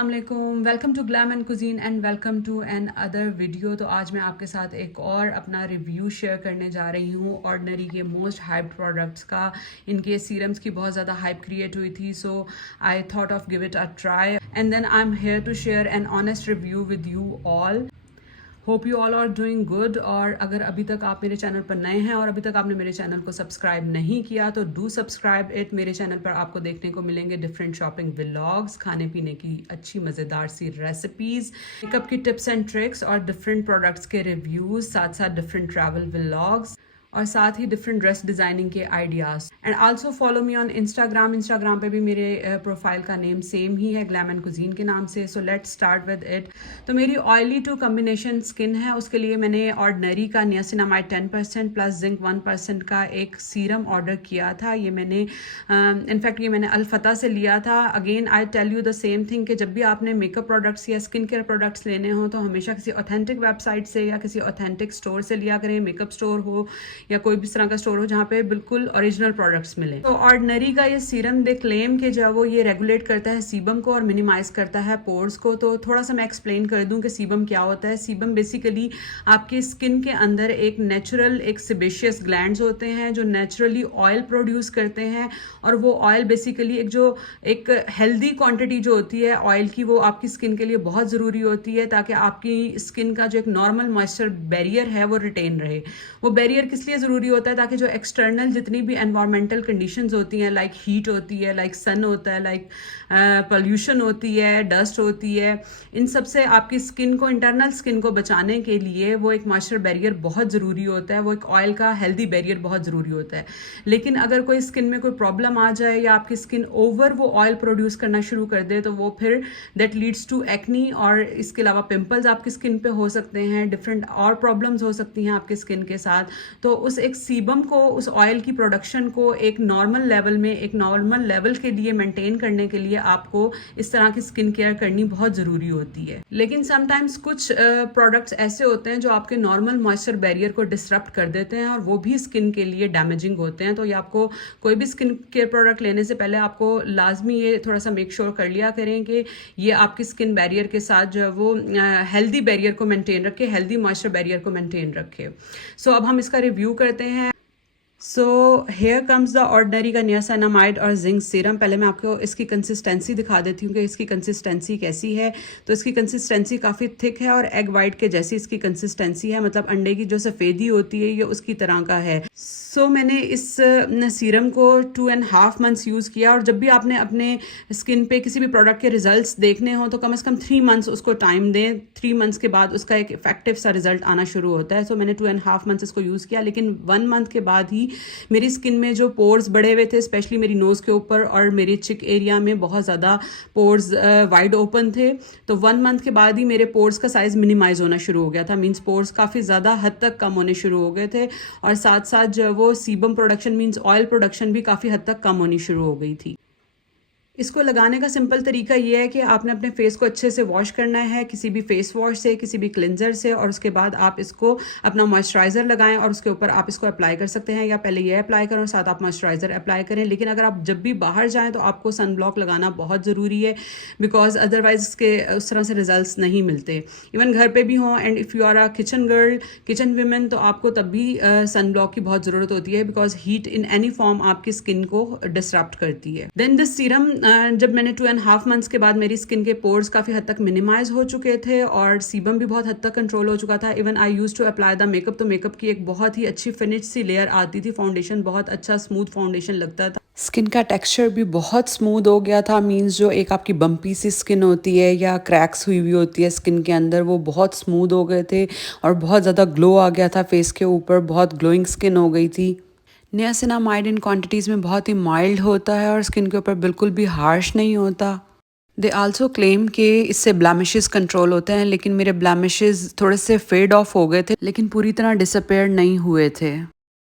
अस्सलाम वालेकुम, welcome to glam and cuisine and welcome to another video. तो आज मैं आपके साथ एक और अपना रिव्यू शेयर करने जा रही हूँ ऑर्डिनरी के मोस्ट हाइप्ड प्रोडक्ट्स का। इनके सीरम्स की बहुत ज़्यादा हाइप क्रिएट हुई थी, so I thought of give it a try and then I am here to share an honest review with you all. Hope you all are doing good. और अगर अभी तक आप मेरे चैनल पर नए हैं और अभी तक आपने मेरे चैनल को सब्सक्राइब नहीं किया तो डू सब्सक्राइब इट। मेरे चैनल पर आपको देखने को मिलेंगे डिफरेंट शॉपिंग व्लॉग्स, खाने पीने की अच्छी मज़ेदार सी रेसिपीज़, मेकअप की टिप्स एंड ट्रिक्स और डिफरेंट प्रोडक्ट्स के रिव्यूज़, साथ साथ डिफरेंट ट्रैवल व्लॉग्स और साथ ही डिफरेंट ड्रेस डिज़ाइनिंग के ideas. And also follow me on Instagram पे भी मेरे प्रोफाइल का नेम सेम ही है, ग्लैम एंड कुजीन के नाम से। So let's start with it. तो मेरी ऑयली टू कम्बिनेशन स्किन है, उसके लिए मैंने ऑर्डिनरी का नियासिनामाइड 10% प्लस जिंक 1% का एक सीरम ऑर्डर किया था। ये मैंने इनफैक्ट ये मैंने अल्फता से लिया था। Again I tell you the same thing कि जब भी आपने मेकअप प्रोडक्ट्स या स्किन केयर प्रोडक्ट्स लेने हो तो हमेशा किसी ऑथेंटिक वेबसाइट से या किसी ऑथेंटिक स्टोर से लिया करें, मेकअप स्टोर हो या कोई भी इस तरह का स्टोर हो जहाँ पे बिल्कुल ओरिजिनल प्रोडक्ट्स मिले। तो ऑर्डिनरी का ये सीरम दे क्लेम कि जब वो ये रेगुलेट करता है सीबम को और मिनिमाइज करता है पोर्स को। तो थोड़ा सा मैं एक्सप्लेन कर दूं कि सीबम क्या होता है। सीबम बेसिकली आपकी स्किन के अंदर एक नेचुरल एक सिबेशियस ग्लैंड्स होते हैं जो नेचुरली ऑयल प्रोड्यूस करते हैं, और वो ऑयल बेसिकली एक हेल्दी क्वांटिटी जो होती है ऑयल की, वो आपकी स्किन के लिए बहुत ज़रूरी होती है ताकि आपकी स्किन का जो एक नॉर्मल मॉइस्चर बैरियर है वो रिटेन रहे। वो बैरियर किस लिए ज़रूरी होता है? ताकि जो एक्सटर्नल जितनी भी एनवायरमेंटल कंडीशंस होती हैं, लाइक हीट होती है, लाइक सन होता है, लाइक पोल्यूशन होती है, डस्ट होती है, इन सब से आपकी स्किन को, इंटरनल स्किन को बचाने के लिए वो एक मॉइस्चर बैरियर बहुत ज़रूरी होता है। वो एक ऑयल का हेल्दी बैरियर बहुत ज़रूरी होता है। लेकिन अगर कोई स्किन में कोई प्रॉब्लम आ जाए या आपकी स्किन ओवर वो ऑयल प्रोड्यूस करना शुरू कर दे तो वो फिर दैट लीड्स टू एक्नी, और इसके अलावा पिंपल्स आपकी स्किन पे हो सकते हैं, डिफरेंट और प्रॉब्लम्स हो सकती हैं आपकी स्किन के साथ। तो उस एक सीबम को, उस ऑयल की प्रोडक्शन को एक नॉर्मल लेवल में, एक नॉर्मल लेवल के लिए मेंटेन करने के लिए आपको इस तरह की स्किन केयर करनी बहुत ज़रूरी होती है। लेकिन समटाइम्स कुछ प्रोडक्ट्स ऐसे होते हैं जो आपके नॉर्मल मॉइस्चर बैरियर को डिसरप्ट कर देते हैं और वो भी स्किन के लिए डैमेजिंग होते हैं। तो ये आपको कोई भी स्किन केयर प्रोडक्ट लेने से पहले आपको लाजमी ये थोड़ा सा मेक श्योर कर लिया करें कि ये आपकी स्किन बैरियर के साथ जो है वो हेल्दी बैरियर को मेंटेन रखे, हेल्दी मॉइस्चर बैरियर को मेंटेन रखे। सो अब हम इसका रिव्यू करते हैं। So here comes the ordinary का नियासिनामाइड और जिंक सीरम। पहले मैं आपको इसकी कंसिस्टेंसी दिखा देती हूँ कि इसकी कंसिस्टेंसी कैसी है। तो इसकी कंसिस्टेंसी काफ़ी थिक है और एग वाइट के जैसी इसकी कंसिस्टेंसी है, मतलब अंडे की जो सफ़ेदी होती है ये उसकी तरह का है। सो मैंने इस सीरम को 2.5 मंथ्स यूज़ किया, और जब भी आपने अपने स्किन पे किसी भी प्रोडक्ट के रिजल्ट्स देखने हो तो कम से कम 3 मंथ्स उसको टाइम दें। 3 मंथ्स के बाद उसका एक इफेक्टिव सा रिजल्ट आना शुरू होता है। सो मैंने 2.5 मंथ्स इसको यूज़ किया, लेकिन 1 मंथ के बाद ही मेरी स्किन में जो पोर्स बढ़े हुए थे, स्पेशली मेरी नोज़ के ऊपर और मेरे चिक एरिया में बहुत ज़्यादा पोर्स वाइड ओपन थे। तो 1 मंथ के बाद ही मेरे पोर्स का साइज़ मिनिमाइज होना शुरू हो गया था। मीन्स पोर्स काफ़ी ज़्यादा हद तक कम होने शुरू हो गए थे, और साथ साथ जो वो sebum production means oil production भी काफ़ी हद तक कम होनी शुरू हो गई थी। इसको लगाने का सिंपल तरीका ये है कि आपने अपने फेस को अच्छे से वॉश करना है किसी भी फेस वॉश से, किसी भी क्लिनजर से, और उसके बाद आप इसको अपना मॉइस्चराइज़र लगाएं और उसके ऊपर आप इसको अप्लाई कर सकते हैं, या पहले ये अप्लाई करें और साथ आप मॉइस्चराइज़र अप्लाई करें। लेकिन अगर आप जब भी बाहर जाएं तो आपको सन ब्लॉक लगाना बहुत ज़रूरी है, बिकॉज अदरवाइज इसके उस तरह से रिजल्ट नहीं मिलते। इवन घर पर भी हों, and if you are a kitchen girl, kitchen women, तो आपको तब भी सन ब्लॉक की बहुत ज़रूरत होती है, because heat in any form आपकी स्किन को डिसरप्ट करती है। देन दिस सीरम जब मैंने 2.5 मंथ्स के बाद मेरी स्किन के पोर्स काफ़ी हद तक मिनिमाइज हो चुके थे और सीबम भी बहुत हद तक कंट्रोल हो चुका था। Even I use to apply the makeup, तो मेकअप की एक बहुत ही अच्छी फिनिश सी लेयर आती थी, फाउंडेशन बहुत अच्छा स्मूथ फाउंडेशन लगता था। स्किन का टेक्सचर भी बहुत स्मूथ हो गया था। मींस जो एक आपकी बम्पी सी स्किन होती है या क्रैक्स हुई हुई होती है स्किन के अंदर, वो बहुत स्मूथ हो गए थे और बहुत ज़्यादा ग्लो आ गया था फेस के ऊपर, बहुत ग्लोइंग स्किन हो गई थी। नियासिनामाइड इन क्वांटिटीज़ में बहुत ही माइल्ड होता है और स्किन के ऊपर बिल्कुल भी हार्श नहीं होता। दे आल्सो क्लेम कि इससे ब्लैमिशेस कंट्रोल होते हैं, लेकिन मेरे ब्लैमिशेस थोड़े से फेड ऑफ हो गए थे, लेकिन पूरी तरह डिसअपेयर नहीं हुए थे।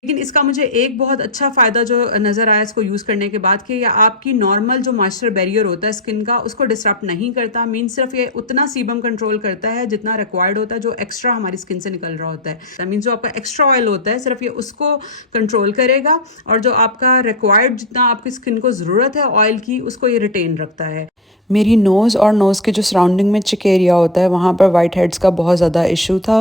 लेकिन इसका मुझे एक बहुत अच्छा फ़ायदा जो नज़र आया इसको यूज़ करने के बाद कि ये आपकी नॉर्मल जो मॉइस्चर बैरियर होता है स्किन का उसको डिस्टर्ब नहीं करता। मीन सिर्फ ये उतना सीबम कंट्रोल करता है जितना रिक्वायर्ड होता है, जो एक्स्ट्रा हमारी स्किन से निकल रहा होता है। मीन जो आपका एक्स्ट्रा ऑयल होता है सिर्फ ये उसको कंट्रोल करेगा, और जो आपका रिक्वायर्ड जितना आपकी स्किन को ज़रूरत है ऑयल की उसको ये रिटेन रखता है। मेरी नोज़ और नोज़ के जो सराउंडिंग में चिक एरिया होता है वहाँ पर वाइट हेड्स का बहुत ज़्यादा इशू था।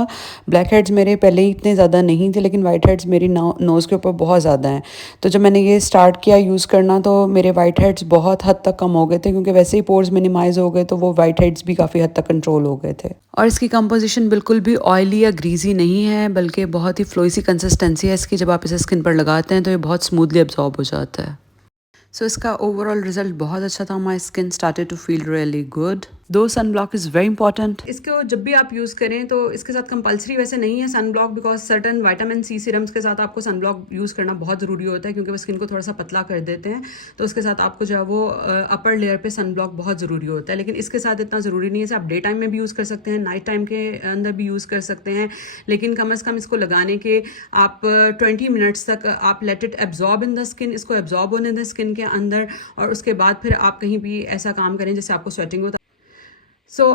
ब्लैक हेड्स मेरे पहले ही इतने ज़्यादा नहीं थे, लेकिन वाइट हेड्स मेरी नोज़ के ऊपर बहुत ज़्यादा हैं। तो जब मैंने ये स्टार्ट किया यूज़ करना तो मेरे वाइट हेड्स बहुत हद तक कम हो गए थे, क्योंकि वैसे ही पोर्स मिनिमाइज़ हो गए तो वो वाइट हेड्स भी काफ़ी हद तक कंट्रोल हो गए थे। और इसकी कंपोजिशन बिल्कुल भी ऑयली या ग्रीजी नहीं है, बल्कि बहुत ही फ्लोई सी कंसिस्टेंसी है इसकी। जब आप इसे स्किन पर लगाते हैं तो ये बहुत स्मूथली एब्जॉर्ब हो जाता है। सो इसका ओवरऑल रिजल्ट बहुत अच्छा था। My skin started to feel really good. Though sunblock is very important. इसको जब भी आप यूज़ करें तो इसके साथ कंपलसरी वैसे नहीं है sun block, because certain vitamin C serums के साथ आपको सन ब्लॉक यूज़ करना बहुत ज़रूरी होता है, क्योंकि वो स्किन को थोड़ा सा पतला कर देते हैं। तो उसके साथ आपको जो है वो अपर लेयर पे सन ब्लॉक बहुत ज़रूरी होता है, लेकिन इसके साथ इतना ज़रूरी नहीं है। आप डे टाइम में भी यूज़ कर सकते हैं, नाइट टाइम के अंदर भी यूज़ कर सकते हैं, लेकिन कम अज़ कम इसको लगाने के आप 20 मिनट्स तक आप let it absorb in the skin, इसको एब्जॉर्ब होने दें स्किन के अंदर, और उसके बाद फिर आप कहीं भी ऐसा काम करें जैसे आपको स्वेटिंग होता है।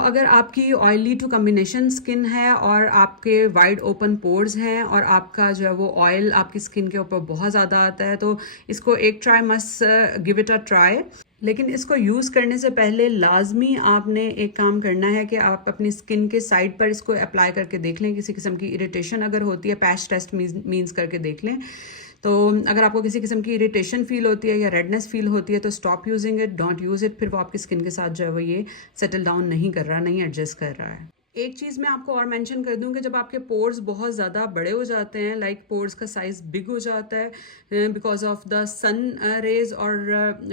अगर आपकी ऑयली टू कम्बिनेशन स्किन है और आपके वाइड ओपन पोर्स हैं और आपका जो है वो ऑयल आपकी स्किन के ऊपर बहुत ज़्यादा आता है, तो इसको एक try must give it a try. लेकिन इसको यूज़ करने से पहले लाजमी आपने एक काम करना है कि आप अपनी स्किन के साइड पर इसको अप्लाई करके देख लें। किसी किस्म की इरिटेशन अगर होती है, पैच टेस्ट मीन्स करके देख लें। तो अगर आपको किसी किस्म की इरिटेशन फील होती है या रेडनेस फील होती है तो stop using it, don't use it. फिर वो आपकी स्किन के साथ जो है वो ये सेटल डाउन नहीं कर रहा, नहीं एडजस्ट कर रहा है। एक चीज़ मैं आपको और मेंशन कर दूं कि जब आपके पोर्स बहुत ज़्यादा बड़े हो जाते हैं, लाइक पोर्स का साइज़ बिग हो जाता है because of the sun rays और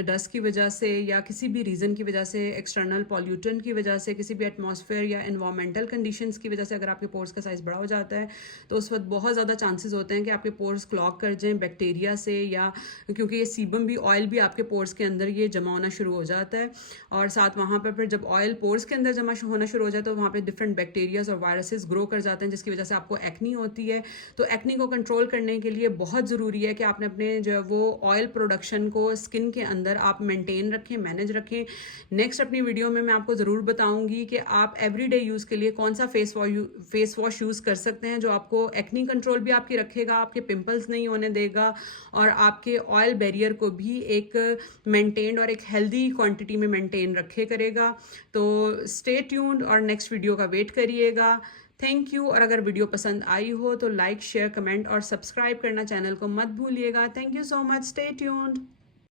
डस्ट की वजह से, या किसी भी रीज़न की वजह से, एक्सटर्नल पॉल्यूटेंट की वजह से, किसी भी एटमॉस्फेयर या इन्वायरमेंटल कंडीशंस की वजह से अगर आपके पोर्स का साइज़ बड़ा हो जाता है तो उस वक्त बहुत ज़्यादा चांसेस होते हैं कि आपके पोर्स क्लॉग कर जाएँ बैक्टीरिया से, या क्योंकि ये सीबम भी, ऑयल भी आपके पोर्स के अंदर ये जमा होना शुरू हो जाता है। और साथ वहाँ पर फिर जब ऑयल पोर्स के अंदर जमा होना शुरू हो जाए तो वहाँ पे डिफरेंट बैक्टीरियाज और वायरसेस ग्रो कर जाते हैं, जिसकी वजह से आपको एक्नी होती है। तो एक्नी को कंट्रोल करने के लिए बहुत ज़रूरी है कि आपने अपने जो है वो ऑयल प्रोडक्शन को स्किन के अंदर आप मेंटेन रखें, मैनेज रखें। नेक्स्ट अपनी वीडियो में मैं आपको ज़रूर बताऊंगी कि आप एवरीडे यूज़ के लिए कौन सा फेस वॉश यूज़ कर सकते हैं जो आपको एक्नी कंट्रोल भी आपकी रखेगा, आपके पिंपल्स नहीं होने देगा, और आपके ऑयल बैरियर को भी एक मेंटेन्ड और एक हेल्दी क्वांटिटी में मेंटेन रखे करेगा। तो स्टे ट्यून्ड और नेक्स्ट वीडियो का वेट करिएगा। Thank you. और अगर वीडियो पसंद आई हो तो लाइक, शेयर, कमेंट और सब्सक्राइब करना चैनल को मत भूलिएगा। Thank you so much. Stay tuned.